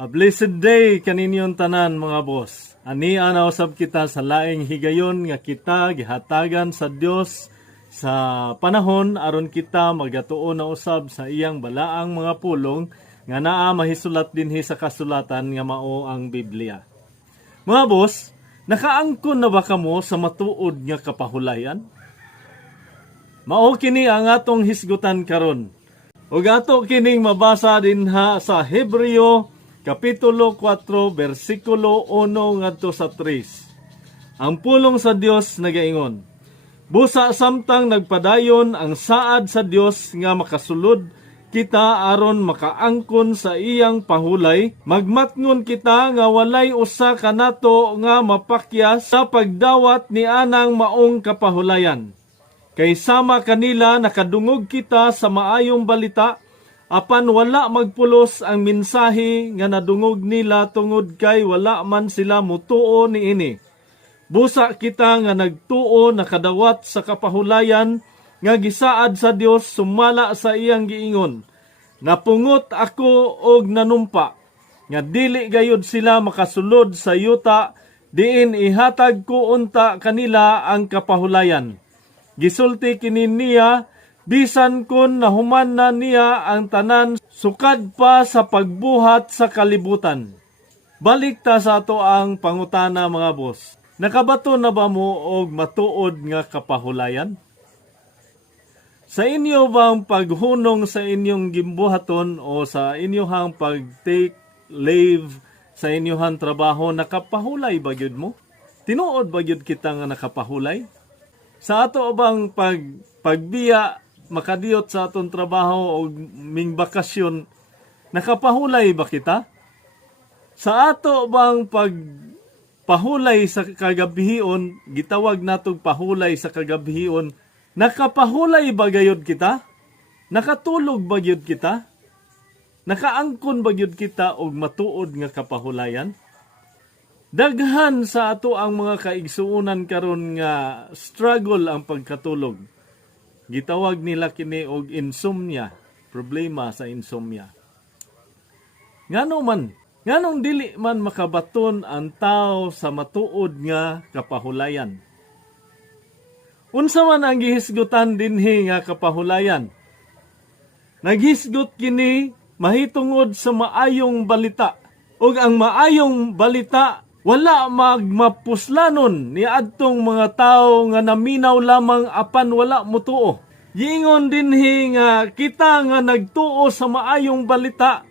A blessed day kaninyon tanan mga boss. Ani ana usab kita sa laing higayon nga kita gihatagan sa Dios sa panahon aron kita magatuon na usab sa iyang balaang mga pulong nga naa mahisulat dinhi sa kasulatan nga mao ang Biblia. Mga boss, nakaangkon na ba kamo sa matuod nga kapahulayan? Mao kini ang atong hisgutan karon. Ug ato kining mabasa dinha sa Hebreo Kapitulo 4, versikulo 1 ngadto sa 3. Ang pulong sa Dios nagaingon, busa samtang nagpadayon ang saad sa Dios nga makasulod kita aron makaangkon sa iyang pahulay, magmatngon kita nga walay usa kanato nga mapakya sa pagdawat ni anang maong kapahulayan. Kay sama kanila nakadungog kita sa maayong balita, apan wala magpulos ang mensahe nga nadungog nila tungod kay wala man sila mutuo niini. Busa kita nga nagtuo nakadawat sa kapahulayan nga gisaad sa Dios sumala sa iyang giingon. Napungot ako og nanumpa nga dili gayud sila makasulod sa yuta diin ihatag ko unta kanila ang kapahulayan. Gisulti kini niya bisan kun nahuman na niya ang tanan sukad pa sa pagbuhat sa kalibutan. Balik ta sa ato ang pangutana mga boss. Nakabato na ba mo og matuod nga kapahulayan? Sa inyo bang paghunong sa inyong gimbuhaton o sa inyohang pag-take leave sa inyohang trabaho, nakapahulay ba gyud mo? Tinuod ba gyud kita nga nakapahulay? Sa ato bang pagbiya makadiyot sa atong trabaho o ming bakasyon, nakapahulay ba kita? Sa ato bang pagpahulay sa kagabihion, gitawag natong pahulay sa kagabihion, nakapahulay ba gayud kita? Nakatulog ba gyud kita? Nakaangkon ba gyud kita og matuod nga kapahulayan? Daghan sa ato ang mga kaigsuonan karon nga struggle ang pagkatulog. Gitawag nila kini og insomnia, problema sa insomnia. Nganong dili man makabaton ang tao sa matuod nga kapahulayan? Unsa man ang gihisgutan dinhi nga kapahulayan? Naghisgot kini mahitungod sa maayong balita. Ug ang maayong balita wala magmapuslanon ni adtong mga tao nga naminaw lamang apan wala mutuo. Giingon dinhi nga kita nga nagtuo sa maayong balita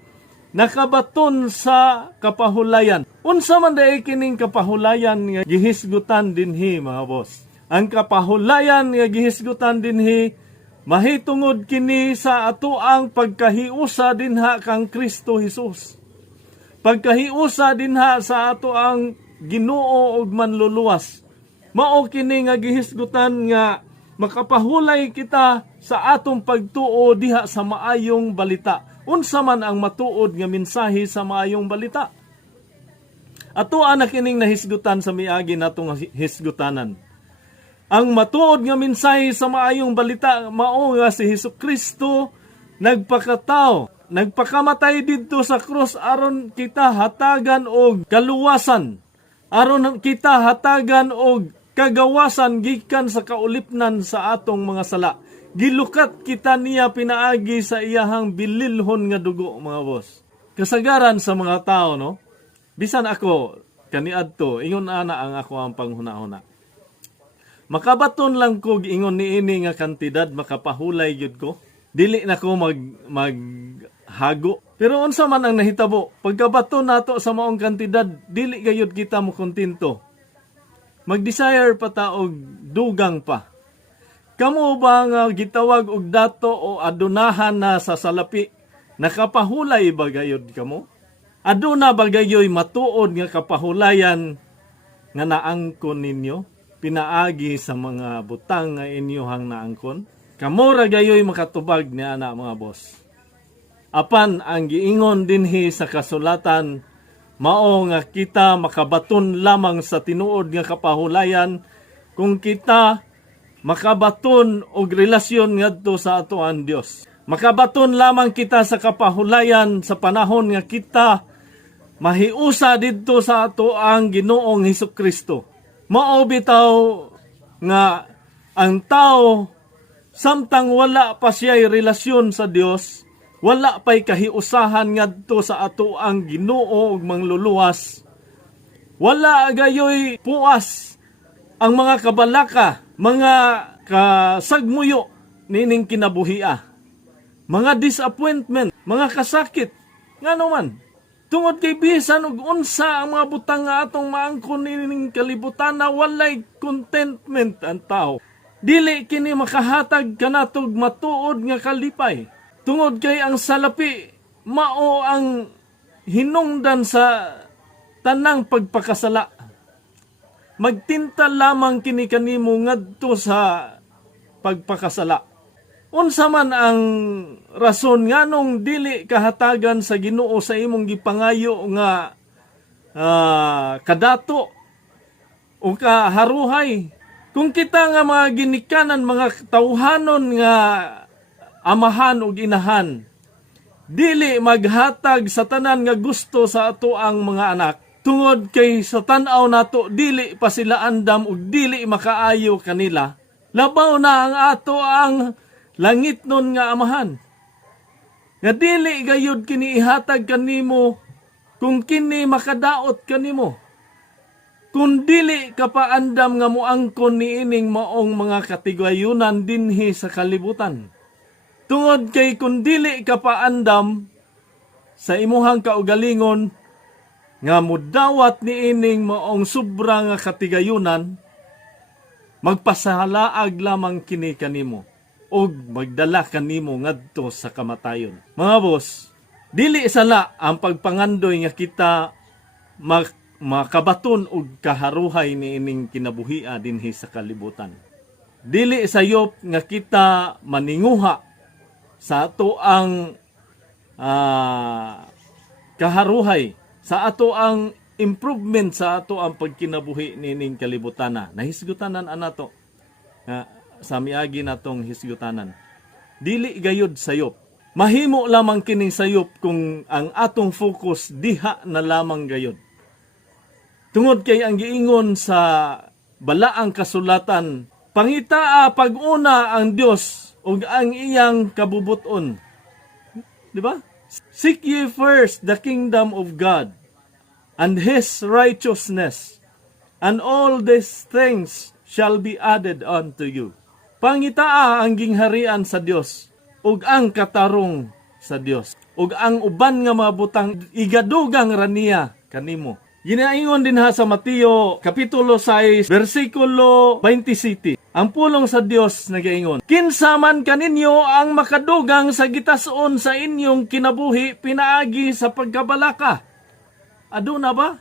nakabaton sa kapahulayan. Unsa man daay kining kapahulayan nga gihisgutan dinhi mga boss? Ang kapahulayan nga gihisgutan dinhi mahitungod kini sa atoang pagkahiusa dinha kang Kristo Jesus. Pagkahiusa dinha sa ato ang Ginoo ug manluluwas. Mao kini nga gihisgutan nga makapahulay kita sa atong pagtuo diha sa maayong balita. Unsa man ang matuod nga mensahe sa maayong balita? Ato ana kining nahisgutan sa miagi natong hisgutanan. Ang matuod nga mensahe sa maayong balita mao nga si Hesukristo nagpakatao, nagpakamatay didto sa krus aron kita hatagan og kaluwasan, aron kita hatagan og kagawasan gikan sa kaulipnan sa atong mga sala. Gilukat kita niya pinaagi sa iyahang bililhon nga dugo mga boss. Kasagaran sa mga tao no. Bisan ako kaniadto ingon ana ang ako ang panghuna-huna. Makabaton lang ko ingon niini nga kantidad makapahulay gyud ko. Dili na ko maghago. Pero unsa man ang nahitabo, pagkabaton nato sa maong kantidad, dili gayud kita mo kontento. Mag-desire pa ta og dugang pa. Kamo ba nga gitawag og dato o adunahan na sa salapi? Nakapahulay ba gayud kamo? Aduna ba gayoy matuod nga kapahulayan nga naangkon ninyo? Pinaagi sa mga butang nga inyohang naangkon? Kamo ra gayoy makatubag ni ana mga boss. Apan ang giingon dinhi sa kasulatan mao nga kita makabaton lamang sa tinuod nga kapahulayan kung kita makabaton og relasyon ngadto sa atoan Dios. Makabaton lamang kita sa kapahulayan sa panahon nga kita mahiusa didto sa ato ang Ginoong Hesukristo. Mao bitaw nga ang tao samtang wala pa siya'y relasyon sa Dios, wala pa'y kahiusahan ngadto sa ato ang Ginoo ug mangluluwas. Wala gayoy puas ang mga kabalaka, mga kasagmuyo nining kinabuhia. Mga disappointment, mga kasakit, ngano man. Tungod kay bisan og unsa ang mga butang nga atong maangkon nining kalibutan na walay contentment ang tao. Dili kini makahatag kanatog matuod nga kalipay. Tungod kay ang salapi mao ang hinungdan sa tanang pagpakasala. Magtinta lamang kini kanimo ngadto sa pagpakasala. Unsa man ang rason nganong dili kahatagan sa Ginoo sa imong gipangayo nga kadato o kaharuhay. Kung kita nga mga ginikanan, mga tawhanon nga amahan o inahan, dili maghatag sa tanan nga gusto sa ato ang mga anak. Tungod kay sa tanaw nato, dili pa sila andam o dili makaayo kanila. Labaw na ang ato ang langit nun nga amahan. Nga dili gayud kini ihatag kanimo kung kini makadaot kanimo. Kung dili ka pa andam nga moangkon niining maong mga katigayunan dinhi sa kalibutan. Tungod kay kung dili ka pa andam sa imuhang kaugalingon nga mudawat niining maong sobra nga katigayunan, magpasalaag lamang kini kanimo og magdala kanimo ngadto sa kamatayon. Mga boss, dili sala ang pagpangandoy nga kita makabaton og kaharuhay niining kinabuhia dinhi sa kalibutan. Dili sayop nga kita maninguha sa ato ang kaharuhay, sa ato ang improvement sa ato ang pagkinabuhi niining kalibutan. Nahisgutanan anato nga sa miagi natong hisgutanan. Dili gayud sayop. Mahimo lamang kining sayop kung ang atong focus diha na lamang gayud. Tungod kay ang giingon sa balaang kasulatan, pangitaa pag-una ang Dios ug ang iyang kabubuton. Di ba? Seek ye first the kingdom of God and His righteousness, and all these things shall be added unto you. Pangitaa ang gingharian sa Dios ug ang katarong sa Dios ug ang uban nga mga butang igadugang raniya kanimo. Ginaingon din ha sa Mateo Kapitulo 6, versikulo 27. Ang pulong sa Dios nagaingon, kinsa man kaninyo ang makadugang sa gitason sa inyong kinabuhi pinaagi sa pagkabalaka. Aduna ba?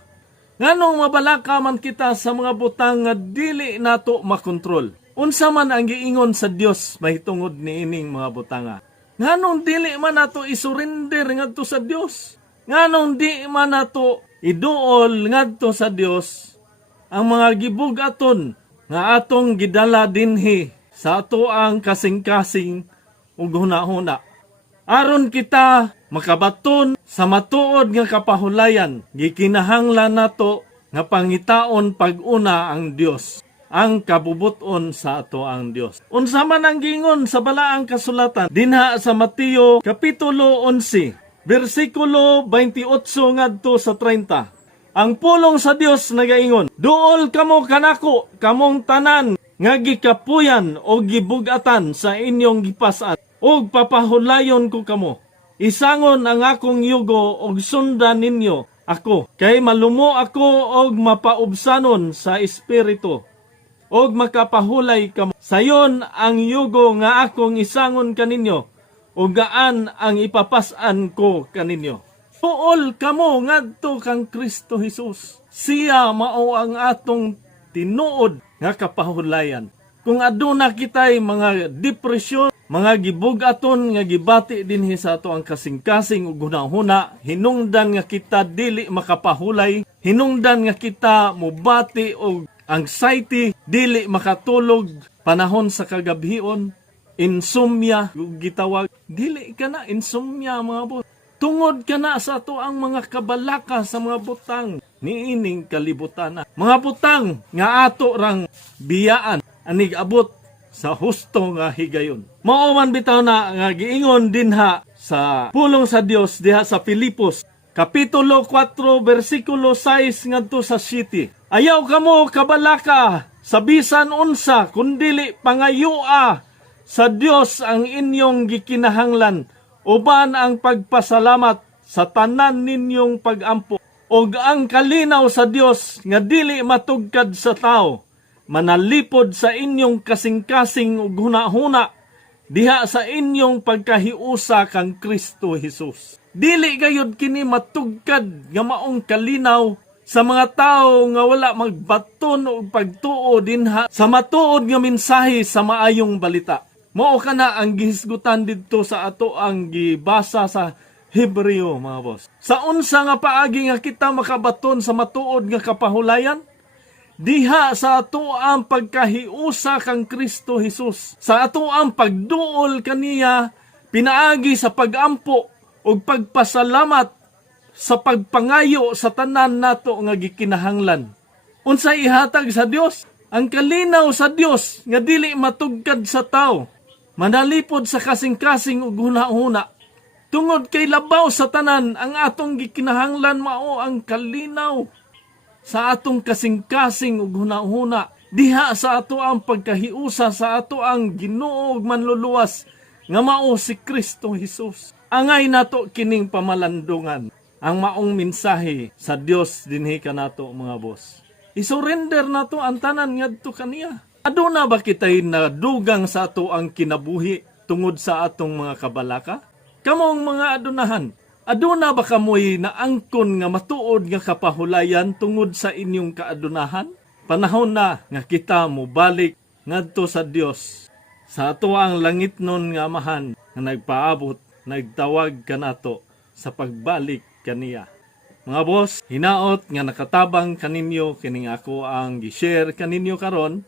Nganong mabalaka man kita sa mga butang nga dili nato makontrol. Unsa man ang giingon sa Dios mahitungod niining mga butanga. Nganong dili man nato isurrender ngadto sa Dios. Nganong di man nato iduol ngadto sa Dios ang mga gibugaton nga atong gidala dinhi sa ato ang kasing-kasing ug hunahuna. Aron kita makabaton sa matuod nga kapahulayan, gikinahanglan nato nga pangitaon pag-una ang Dios, ang kabubuton sa ato ang Dios. Unsa man ang gingon sa balaang kasulatan dinha sa Mateo Kapitulo 11, versikulo 28 ngadto sa 30. Ang pulong sa Dios nagaingon, duol kamo kanako, kamong tanan nga gikapuyan o gibugatan sa inyong gipas-an, og papahulayon ko kamo. Isangon ang akong yugo og sundan ninyo ako, kay malumo ako og mapaubsanon sa espiritu, og makapahulay kamo. Sayon ang yugo nga akong isangon kaninyo, ug gaan ang ipapas-an ko kaninyo. Tuol kamo ngadto kang Kristo Jesus. Siya mao ang atong tinuod nga kapahulayan. Kung aduna kitay mga depresyon, mga gibugaton nga gibati dinhi sa ato ang kasing-kasing ug hunahuna, hinungdan nga kita dili makapahulay, hinungdan nga kita mubati og anxiety, dili makatulog panahon sa kagabhion, insomnia ug gitawag. Dili ka na insomnia mga boss. Tungod ka na sa ato ang mga kabalaka sa mga butang niining kalibutan. Mga butang nga ato rang biyaan anig abot sa husto nga higayon. Mao man bitaw na nga giingon dinha sa pulong sa Dios diha sa Filipos Kapitulo 4, versikulo 6 ngadto sa 7. Ayaw kamo kabalaka sa bisan unsa, kundili pangayua sa Dios ang inyong gikinahanglan, uban ang pagpasalamat sa tanan ninyong pagampo. Og ang kalinaw sa Dios nga dili matugkad sa tao, manalipod sa inyong kasing-kasing ug hunahuna, diha sa inyong pagkahiusa kang Kristo Jesus. Dili gayud kini matugkad nga maong kalinaw sa mga tao nga wala magbaton og pagtuo dinha sa matuod nga mensahe sa maayong balita. Mao kana ang gihisgutan didto sa ato ang gibasa sa Hebreo, mga boss. Sa unsa nga paagi nga kita makabaton sa matuod nga kapahulayan? Diha sa ato ang pagkahiusa kang Kristo Jesus. Sa ato ang pagduol kaniya pinaagi sa pagampo ug pagpasalamat sa pagpangayo sa tanan nato nga gikinahanglan. Unsay ihatag sa Dios? Ang kalinaw sa Dios nga dili matugkad sa tao, manalipod sa kasing-kasing ug hunahuna. Tungod kay labaw sa tanan ang atong gikinahanglan mao ang kalinaw sa atong kasing-kasing ug hunahuna. Diha sa ato ang pagkahiusa sa ato ang Ginoo ug manluluwas nga mao si Kristo Jesus. Angay nato kining pamalandungan ang maong mensahe sa Dios dinhi kanato, mga boss. I-surrender nato ang tanan ngadto kaniya. Aduna ba kitay nadugang sa ato ang kinabuhi tungod sa atong mga kabalaka? Kamong mga adunahan, aduna ba kamoy naangkon nga matuod nga kapahulayan tungod sa inyong kaadunahan? Panahon na nga kita mobalik ngadto sa Dios, sa ato ang langitnon nga amahan nga nagpaabot, nagtawag kanato sa pagbalik kaniya. Mga boss, hinaot nga nakatabang kaninyo kining ako ang gi-share kaninyo karon,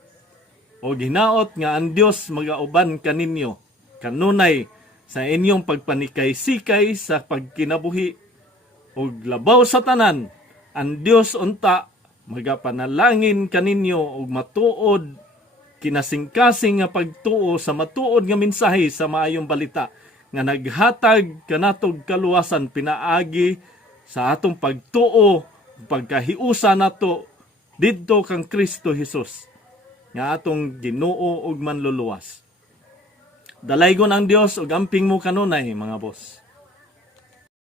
o hinaot nga ang Dios magauban kaninyo kanunay sa inyong pagpanikay-sikay sa pagkinabuhi ug labaw sa tanan. Ang Dios unta magapanalangin kaninyo ug matuod kinasing-kasing nga pagtuo sa matuod nga mensahe sa maayong balita nga naghatag kanatog kaluwasan pinaagi sa atong pagtuo ug pagkahiusa nato didto kang Kristo Jesus nga atong Ginoo ug manluluwas. Dalaygon ang Dios ug amping mo kanunay, mga boss.